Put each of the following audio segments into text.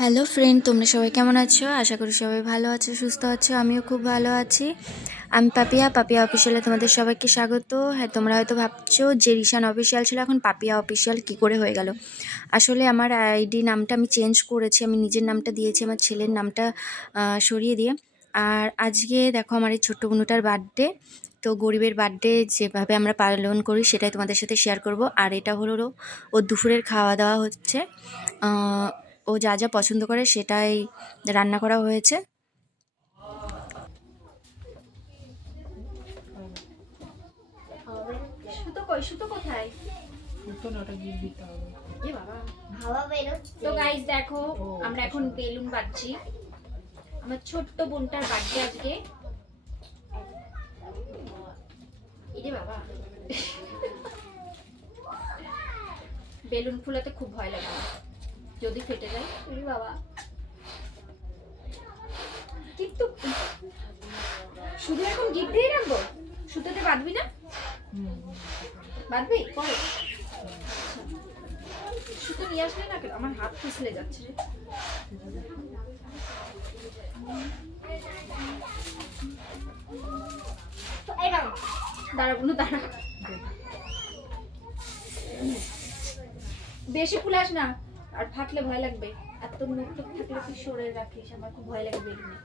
Hello friend তোমরা সবাই কেমন আছো? আশা করি সবাই ভালো আছো, সুস্থ আছো, আমিও খুব ভালো আছি। আমি পাপিয়া পাপিয়া অফিসিয়ালে তোমাদের সবাইকে স্বাগত। হ্যাঁ তোমরা হয়তো ভাবছ যে রিশান অফিসিয়াল ছিল, এখন পাপিয়া অফিসিয়াল কি করে হয়ে গেল? আসলে আমার আইডি নামটা আমি চেঞ্জ করেছি, আমি নিজের নামটা দিয়েছি, আমার ছেলের নামটা সরিয়ে দিয়ে। আর আজকে দেখো আমার এই ছোট্ট বনুটার বার্থডে তো গরিবের বার্থডে যেভাবে আমরা পালন করি সেটাই তোমাদের সাথে শেয়ার করব। আর এটা হলো ওর দুপুরের খাওয়া দাওয়া হচ্ছে ও যা যা পছন্দ করে সেটাই রান্না করা হয়েছে। কোথায়? তো গাইস দেখো আমরা এখন বেলুন বাজছি। আমার ছোট্ট বোনটার বার্থডে আজকে। বাবা। বেলুন ফুলাতে খুব ভয় লাগে। যদি ফেটে যায় বাবা। কিন্তু শুধু এখন গিফট দিয়ে রাখব? সুতোতে বাঁধবি না? বাঁধবি? কবে সুতো নিয়ে আসলে না কেন? আমার হাত পিছলে যাচ্ছে রে। এই নাও। দাঁড়া বোনো দাঁড়া। বেশি ফুলাস না। আর ফাটলে ভয় লাগবে। আর তোর মুখ টুক থাকলে তুই সরে রাখিস? আমার খুব ভয় লাগে বেলুনে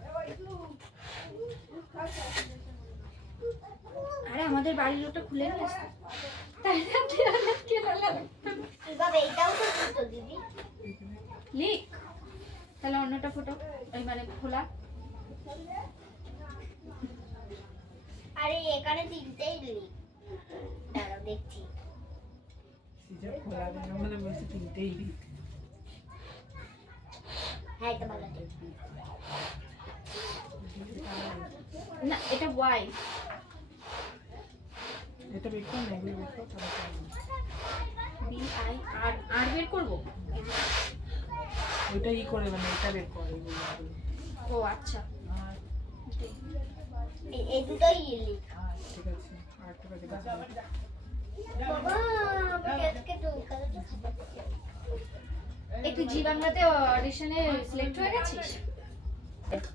আরে আমাদের বাড়ির ওটা খুলে নিয়ে আসতে। তাই লিক। তাহলে অন্যটা ফটো ওই মানে খোলা। আরে এখানে তিনটেই লিখ দাঁড়াও দেখছি। খোলা মানে বলছে তিনটেই ঠিক না এটা ওয়াই এটা বের কর না এগুলো বের কর বি আই আর আর বের করব? ওইটা ই করে মানে এটা বের কর ও আচ্ছা। এই- দুটোই লিখ। ঠিক আছে আর বাবা আমাকে আজকে তো কালারটা খাবার এই তুই জি বাংলাতে অডিশনে সিলেক্ট হয়ে গেছিস?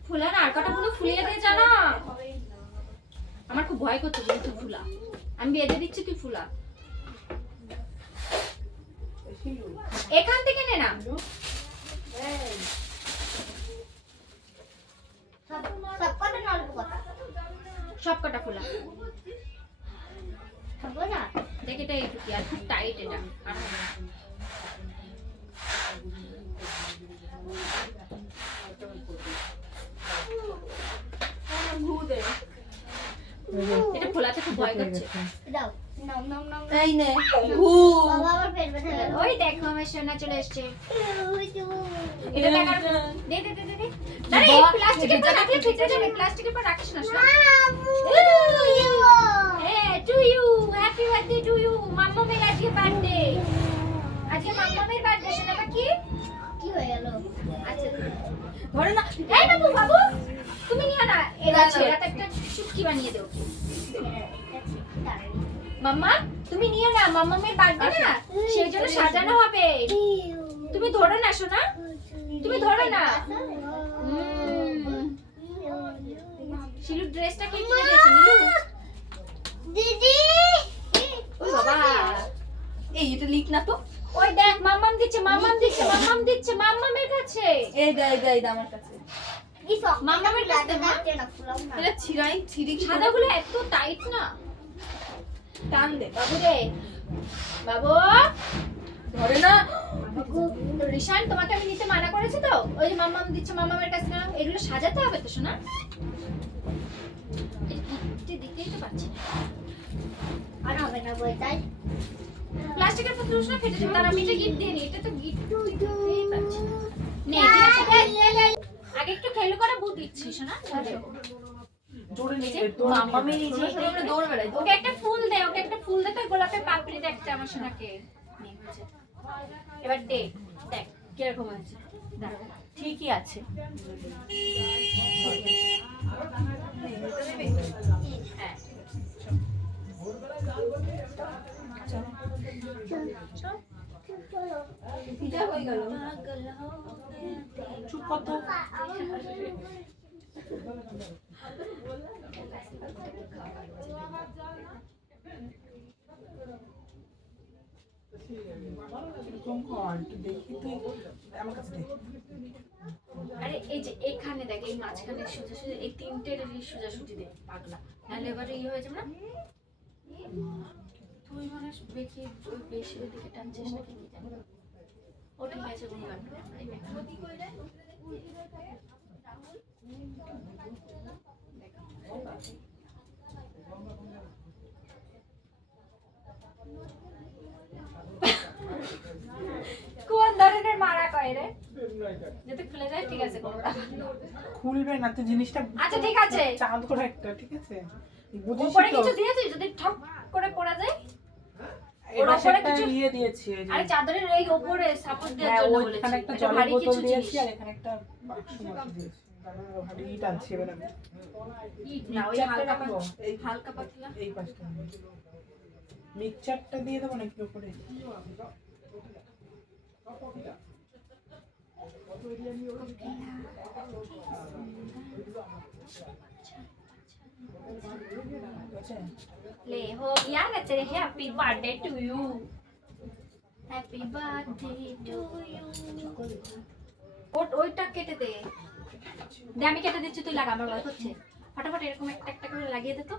ফুলা না আর কটা পুরো ফুলিয়ে দিয়ে জানা। আমার খুব ভয় করছে বলি তুই ফুলা। আমি বেঁধে দিচ্ছি তুই ফুলা। এখান থেকে নে না। সব কটা ফুলা দেখ এটা এইটুকি আর খুব টাইট এটা। আর হবে না। এটা খোলাতে খুব ভয় করছে। দাও নাও নাও নাও এই নে গেল। ওই দেখো আমার সোনা চলে এসছে। এটা দে দে দে দে দে। আরে প্লাস্টিকের পর রাখলে ফেটে যাবে প্লাস্টিকের পর রাখিস না সোনা হ্যাঁ to you happy birthday to you মাম্মামের আজকে বার্থডে আজকে মাম্মামের বার্থডে সোনা কি? কি হয়ে গেল? আচ্ছা ধরে না। এই বাবু বাবু তুমি নিও না। এরা ছেড়ে একটা চুটকি বানিয়ে দাও মাম্মা তুমি নিও না মাম্মামের বার্থডে না সেই জন্য সাজানো হবে। তুমি ধরো না সোনা। তুমি ধরো না। শিলু ড্রেসটা কে কিনে দিয়েছে নীলু? দিদি। বাবা। এই এটা লিখ না তো। ওই দেখ মাম্মাম দিচ্ছে মাম্মাম দিচ্ছে মাম্মাম দিচ্ছে মাম্মামের কাছে। এই দে এই দে আমার কাছে। মামামের না? এটা ছিড়াই ছিড়ি সাদাগুলো এত টাইট না। টান দে বাবু রে বাবু ধরে না। রিশান তোমাকে আমি নিতে মানা করেছি তো? ওই যে মাম্মাম দিচ্ছে মাম্মামের কাছে না। এগুলো সাজাতে হবে তো শোনা দিতেই তো পারছি না। আর হবে না বই তাই? প্লাস্টিকের পুতুল শোনা ফেটে যাবে। তার আমি এটা গিফট দিয়ে নি এটা তো গিফট পারছি না। আগে একটু খেলু করে বুট দিচ্ছি শোনা জোরে নিয়ে আমরা দৌড় বেড়াই ওকে একটা ফুল দে ওকে একটা ফুল দে তো গোলাপের পাপড়ি দে একটা আমার সোনাকে এবার দে দেখ কীরকম আছে ঠিকই আছে। গেল চুপ করতো আরে এই যে এখানে দেখ, এই মাঝখানে সোজা সোজা, এই তিনটের সোজা সুজি দে পাগলা। নাহলে এবারে ইয়ে হয়ে যাবে না? তুই মানে বেশি বেশি ওদিকে টানছিস নাকি? ও ঠিক আছে বুঝলাম এই দেখ। কোন ধরনের মারা কয় রে? যাতে খুলে যায় ঠিক আছে কোনো খুলবে না তো জিনিসটা আচ্ছা ঠিক আছে। চাঁদ করে একটা ঠিক আছে? উপরে কিছু দিয়েছিস? যদি ঠপ করে পড়া যায়? একটা ইয়ে দিয়েছি এই চাদরের এই উপরে সাপোর্ট দেওয়ার হ্যাঁ জন্য ওইখানে বলেছি। একটা জলের বোতল দিয়েছি আর এখানে একটা বাক্স মতো দিয়েছি। কারণ ভারী টানছি এবার মিক্সচারটা দিয়ে দেবো নাকি উপরে আছে? ले हो गया ना तेरे happy birthday to you happy birthday to you ওট ওইটা কেটে দে দে আমি কেটে দিচ্ছি তুই লাগা আমার ভয় হচ্ছে ফটাফট এরকম একটা একটা করে লাগিয়ে দে তো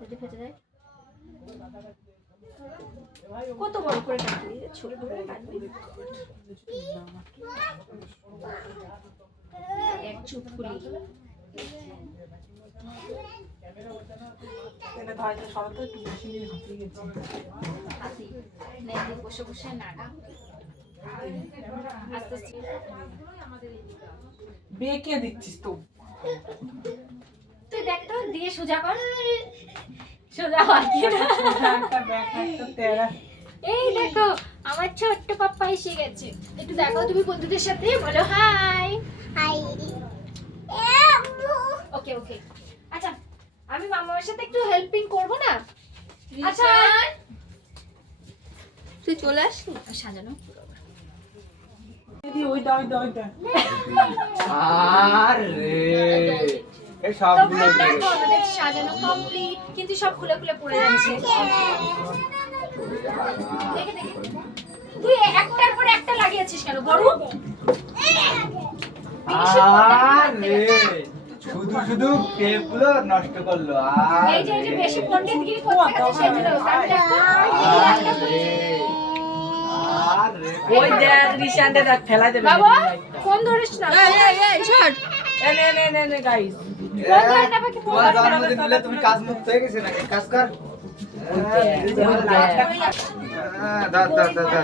যদি ফেটে যায় কত বড় করে কাটবি ছোট করে কাটবি এক চুপ খুলি এনে ধর এটা একটু বেশি দিন হাতিয়ে গেছে। হাতি নেই বসে বসে নাগা আস্তে আস্তে। বেঁকে দিচ্ছিস তো। তুই দেখ তো দিয়ে সোজা কর। সোজা হয় এই দেখো আমার ছোট্ট পাপ্পা এসে গেছে। একটু দেখো তুমি বন্ধুদের সাথে বলো হাই হাই ওকে ওকে আমি মামার সাথে একটু হেল্পিং করব না? আচ্ছা তুই চলে আসলি? সাজানো। দিদি ওইটা ওইটা ওইটা আরে সাজানো কমপ্লিট কিন্তু সব খুলে খুলে পড়ে যাচ্ছে। দেখে দেখে। তুই একটার পর একটা লাগিয়েছিস কেন গরু আরে শুধু শুধু টেপগুলো নষ্ট করল এই যে যে বেশি পণ্ডিতগিরি করতে গেছে সেগুলো আরে। আরে। ওই দেখ রিশান্টে দেখ ফেলা দেবে বাবা ফোন ধরিস না। এ নে নে নে নে গাইস ফোন ধরে না বাকি ফোন তোমার জন্মদিন দিলে তুমি কাজ মুক্ত হয়ে গেছে নাকি? কাজ কর। দাও দাও দাও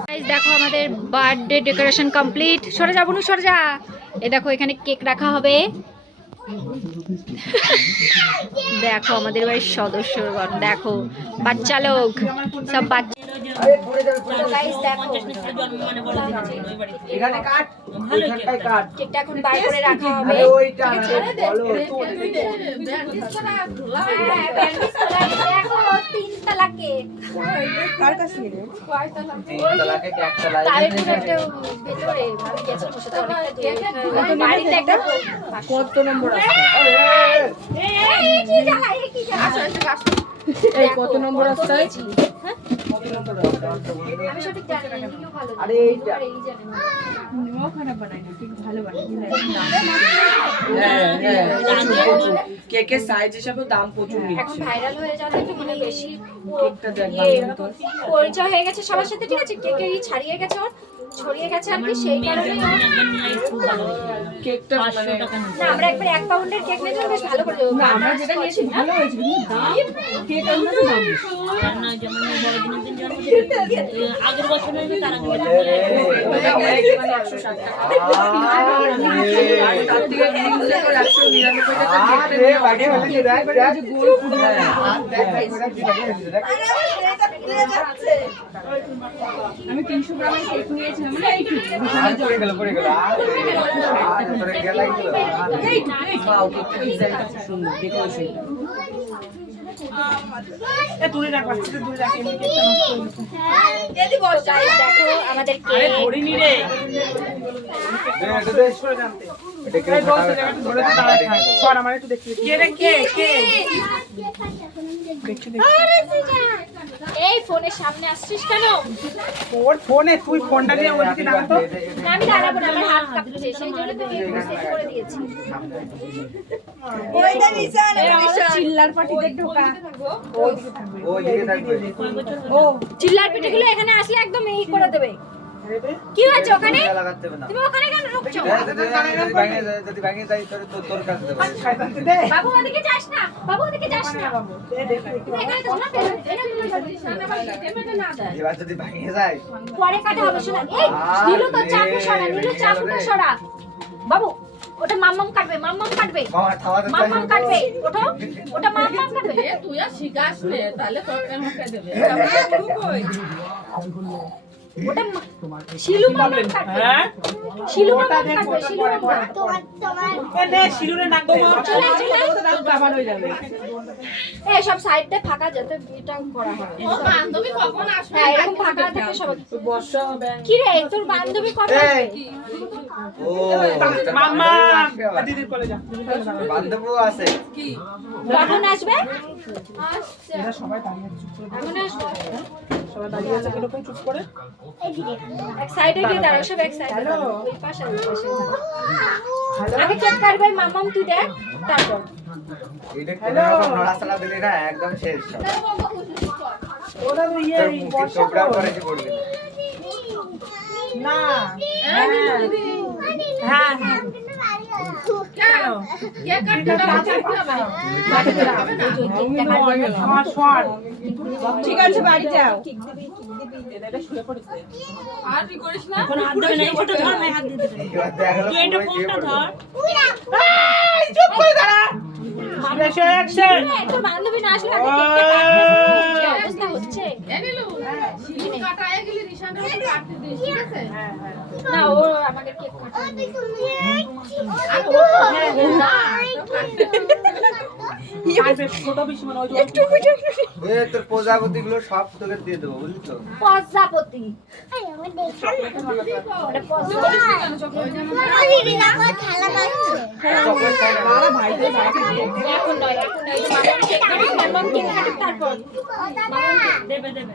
গাইস দেখো আমাদের বার্থডে ডেকোরেশন কমপ্লিট সরে যা বুনু, সরে যা। এ দেখো, এখানে কেক রাখা হবে। দেখো আমাদের বাড়ির সদস্য দেখো, বাচ্চা লোক, সব বাচ্চা গাইস দেখো এখানে কেকটা বার করে রাখা হবে হ্যাঁ, কত নম্বর আছে এই কত নম্বর না, ভালো এই জানে। না। হ্যাঁ হ্যাঁ। কেকের সাইজ হিসাবে দাম প্রচুর এখন ভাইরাল হয়ে যাবে তো মানে বেশি কেকটা দেখ ইয়ে। পরিচয় হয়ে গেছে সবার সাথে ঠিক আছে? কেকের ই ছাড়িয়ে গেছে ওর। ছড়িয়ে গেছে আর কি সেই কারণে কেকটা মানে না আমরা একবার এক পাউন্ডের কেক নিয়ে বেশ ভালো করে দেবো আমরা যেটা নিয়েছি ভালো হয়েছে কিন্তু দাম কেক আমরা তো দাম না যেমন বড়দিনের হয়নি তার আগে বছর দেখ আমি তিনশো গ্রামের কেক নিয়েছিলাম মানে দেখো আমাদের এই ফোনের সামনে আসছিস কেন ওর ফোনে তুই ফোনটা নিয়ে আমি দাঁড়াবো না আমার হাত কাঁপছে সেই জন্য তো করে দিয়েছি চিল্লার পাটিতে ঢোকা ও চিল্লার পিঠেগুলো এখানে আসলে একদম এই করে দেবে। কি হয়েছে ওখানে? তুমি ওখানে কেন ঢুকছো? যদি যদি ভাঙে যায় যদি ভাঙে যায় তোর তোর তোর কাছে দেবো। বাবু ওদিকে যাস না। বাবু ওদিকে যাস না। বাবু দে দে দে। তুমি এখানে তো না এটা তুমি না দেয় এবার যদি ভাঙে যায়। পরে কাটা হবে শোনা। এই নীলু তো চাকু সরা নীলু চাকুটা সরা। বাবু ওটা মাম্মাম কাটবে মাম্মাম কাটবে। মাম্মাম কাটবে ওটা ওটা মাম্মাম কাটবে। তুই আর শিখাস নে তাহলে তোর আমাকে দেবে। ওটা মা- শিলু মাম্মাম কাটবে। হ্যাঁ? শিলু মাম্মাম কাটবে শিলু মাম্মাম তোমার তোমার। শিলুরে নাক দাও চলে চলে। আবার হয়ে যাবে। এই সব সাইডটা ফাঁকা যাতে এটা করা হয়। বান্ধবী কখন আসবে? হ্যাঁ এরকম ফাঁকা থাকে সব বর্ষা হবে। কি রে তোর বান্ধবী কত এই। ও। মাম্মা দিদির কলে যা। আছে। কখন আসবে? এরা সবাই দাঁড়িয়ে আছে এখন আসবে? সবাই দাঁড়িয়ে আছে কীরকম চুপ করে? এক সাইডে গিয়ে দাঁড়াও সব এক সাইডে ওই পাশে ওই পাশে। আগে চেক করবে মামাম তুই দেখ তারপর। একদম শেষ সব ওরা তো ইয়ে না। হ্যাঁ। হ্যাঁ। হ্যাঁ। ঠিক আছে বাড়ি যাও। এদের শুয়ে পড়েছে এখন হাত দেবে না ওটা ধর হাত দিয়ে দেবে এবার দেখাল তুই এটা ফোনটা ধর। চুপ করে দাঁড়া। তোর বান্ধবী না আসলে আগে কেকটা কাটবে অবস্থা হচ্ছে না ও আমাদের কেক কাটাবে বেশি মানে ওই যে এ, তোর প্রজাপতি গুলো সব তোকে দিয়ে দেবো বুঝলি তো? প্রজাপতি। দেবে দেবে।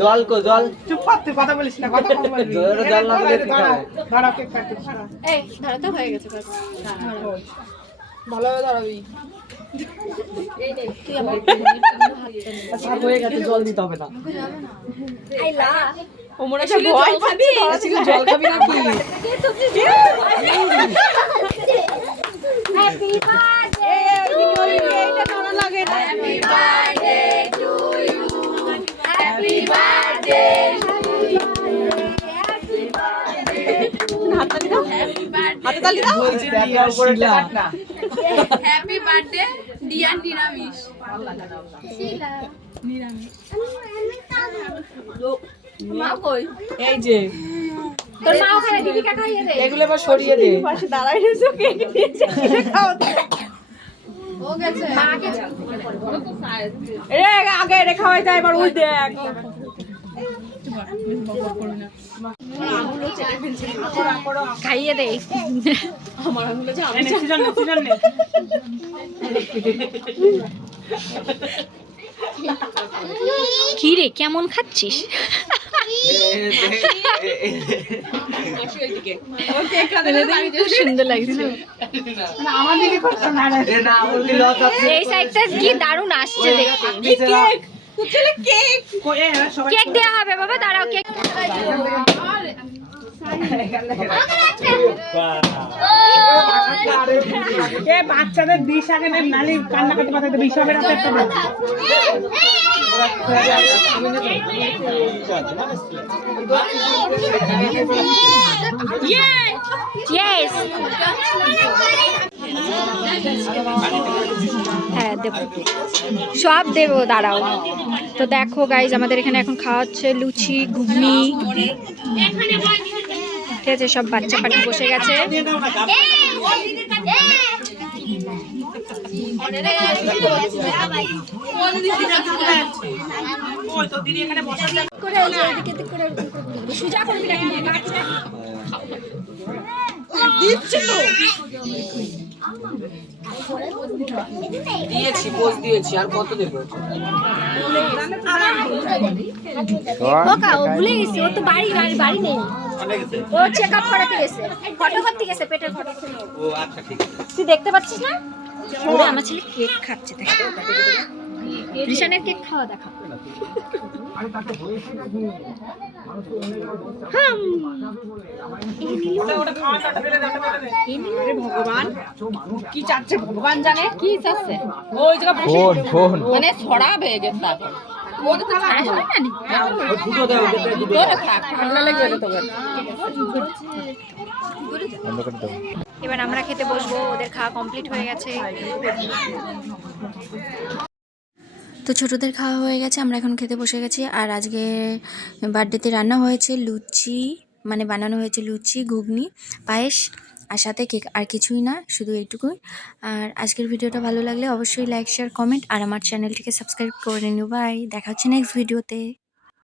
জল কো জল চুপ কর তুই কথা বলিস না কথা কম বলবি জোরে জল না ঠিক দাঁড়াও, কেক কাটতে। এই ধরো তো হয়ে গেছে ভয় পাবি জল খাবি নাকি হ্যাপি বার্থডে লাগে না হ্যাপি বার্থডে টাকা উপরে টাকা না হ্যাপি বার্থডে ডিয়ার নিরামিষ মা কই এই যে তোর মা ওখানে দিদিকে খাইয়ে দে এগুলো এবার সরিয়ে দে মাকে এ আগে রেখা হয়ে যায় এবার ওই দেখ খাইয়ে সিজন নে কি রে কেমন খাচ্ছিস? সুন্দর লাগছে। এই সাইডটা কি দারুণ আসছে দেখতে। কেক। দেওয়া হবে বাবা দাঁড়াও কেক। এ বাচ্চাদের দিস আগে নালি কান্নাকাটি বিষ হবে না একটা। ইয়েস হ্যাঁ দেবো। সব দেবো, দাঁড়াও। তো দেখো গাইজ আমাদের এখানে এখন খাওয়া হচ্ছে লুচি, ঘুগনি। ঠিক আছে, সব বাচ্চা পাটি বসে গেছে। দিয়েছি পোজ দিয়েছি আর কত দেব? ওকা ও ভুলে গেছে ও তো বাড়ি বাড়ি বাড়ি নেই। ও চেক আপ করাতে গেছে ফটো করতে গেছে পেটের ফটো ও আচ্ছা ঠিক আছে। তুই দেখতে পাচ্ছিস না? ওরে আমার ছেলে কেক খাচ্ছে দেখ। রিশানের কেক খাওয়া দেখা। ভগবান কি চাচ্ছে ভগবান জানে? কি চাচ্ছে? ওই জায়গা বসে মানে গেছে তারপর লেগে গেলে তোকে। এবার আমরা খেতে বসবো ওদের খাওয়া কমপ্লিট হয়ে গেছে। তো ছোটোদের খাওয়া হয়ে গেছে, আমরা এখন খেতে বসে গেছি। আর আজকে বার্থডেতে রান্না হয়েছে লুচি মানে বানানো হয়েছে লুচি, ঘুগনি, পায়েস, আর সাথে কেক, আর কিছুই না, শুধু এইটুকুই। আর আজকের ভিডিওটা ভালো লাগলে অবশ্যই লাইক শেয়ার কমেন্ট আর আমার চ্যানেলটিকে সাবস্ক্রাইব করে নিও। বাই দেখা হচ্ছে নেক্সট ভিডিওতে